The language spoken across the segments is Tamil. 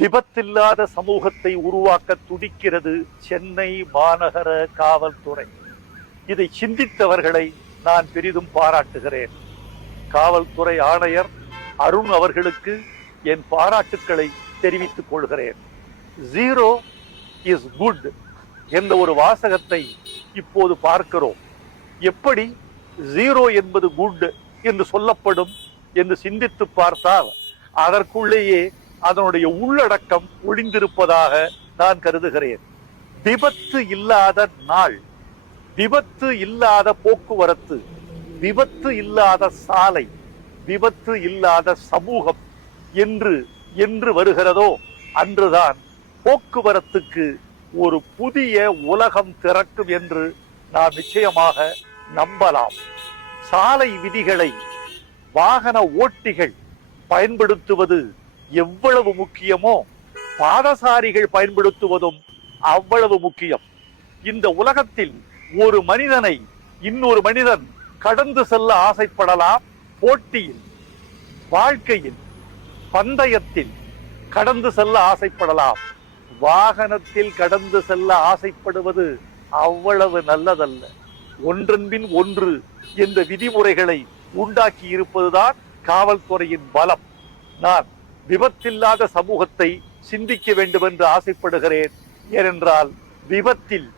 விபத்தில்லாத சமூகத்தை உருவாக்க துடிக்கிறது சென்னை மாநகர காவல்துறை. இதை சிந்தித்தவர்களை நான் பெரிதும் பாராட்டுகிறேன். காவல்துறை ஆணையர் அருண் அவர்களுக்கு என் பாராட்டுக்களை தெரிவித்துக் கொள்கிறேன். ஜீரோ இஸ் குட் என்ற ஒரு வாசகத்தை இப்போது பார்க்கிறோம். எப்படி ஜீரோ என்பது குட் என்று சொல்லப்படும் என்று சிந்தித்து பார்த்தால் அதற்குள்ளேயே அதனுடைய உள்ளடக்கம் ஒளிந்திருப்பதாக நான் கருதுகிறேன். விபத்து இல்லாத நாள், விபத்து இல்லாத போக்குவரத்து, விபத்து இல்லாத சாலை, விபத்து இல்லாத சமூகம் என்று வருகிறதோ அன்றுதான் போக்குவரத்துக்கு ஒரு புதிய உலகம் திறக்கும் என்று நாம் நிச்சயமாக நம்பலாம். சாலை விதிகளை வாகன ஓட்டிகள் பயன்படுத்துவது எவ்வளவு முக்கியமோ பாதசாரிகள் பயன்படுத்துவதும் அவ்வளவு முக்கியம். இந்த உலகத்தில் ஒரு மனிதனை இன்னொரு மனிதன் கடந்து செல்ல ஆசைப்படலாம். போட்டியில், வாழ்க்கையில், பந்தயத்தில் கடந்து செல்ல ஆசைப்படலாம். வாகனத்தில் கடந்து செல்ல ஆசைப்படுவது அவ்வளவு நல்லதல்ல. ஒன்றன்பின் ஒன்று என்ற விதிமுறைகளை உண்டாக்கி இருப்பதுதான் காவல்துறையின் பலம். நான் விபத்தில்லாத சமூகத்தை சிந்திக்க வேண்டும் என்று ஆசைப்படுகிறேன். ஏனென்றால் விபத்தில்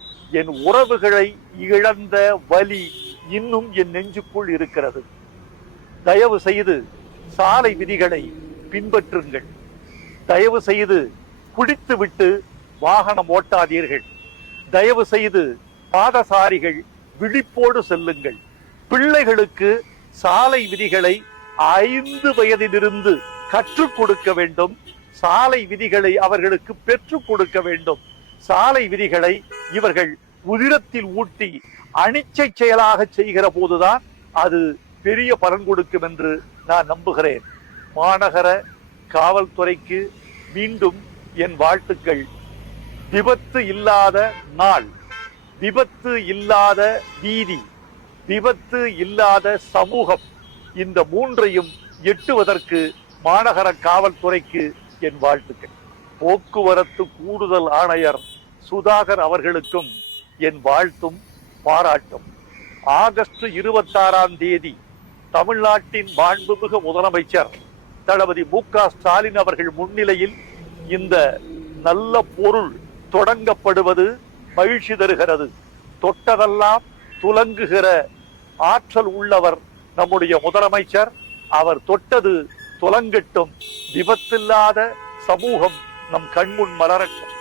என் உறவுகளை இழந்த வலி இன்னும் என் நெஞ்சுக்குள் இருக்கிறது. தயவு செய்து சாலை விதிகளை பின்பற்றுங்கள். தயவு செய்து குடித்துவிட்டு வாகனம் ஓட்டாதீர்கள். தயவு செய்து பாதசாரிகள் விழிப்போடு செல்லுங்கள். பிள்ளைகளுக்கு சாலை விதிகளை 5 வயதிலிருந்து கற்றுக் கொடுக்க வேண்டும். சாலை விதிகளை அவர்களுக்கு பெற்றுக் கொடுக்க வேண்டும். சாலை விதிகளை இவர்கள் உதிரத்தில் ஊட்டி அனிச்சை செயலாக செய்கிற போதுதான் அது பெரிய பலன் கொடுக்கும் என்று நான் நம்புகிறேன். மாநகர காவல்துறைக்கு மீண்டும் என் வாழ்த்துக்கள். விபத்து இல்லாத நாள், விபத்து இல்லாத வீதி, விபத்து இல்லாத சமூகம், இந்த 3ஐயும் எட்டுவதற்கு மாநகர காவல்துறைக்கு என் வாழ்த்துக்கள். போக்குவரத்து கூடுதல் ஆணையர் சுதாகர் அவர்களுக்கும் என் வாழ்த்தும் பாராட்டும். ஆகஸ்ட் 26ஆம் தேதி தமிழ்நாட்டின் மாண்புமிகு முதலமைச்சர் தளபதி மு.க. ஸ்டாலின் அவர்கள் முன்னிலையில் இந்த நல்ல பொருள் தொடங்கப்படுவது மகிழ்ச்சி தருகிறது. தொட்டதெல்லாம் துலங்குகிற ஆற்றல் உள்ளவர் நம்முடைய முதலமைச்சர். அவர் தொட்டது துலங்கட்டும். விபத்தில்லாத சமூகம் நம் கண்முன் மலரட்டும்.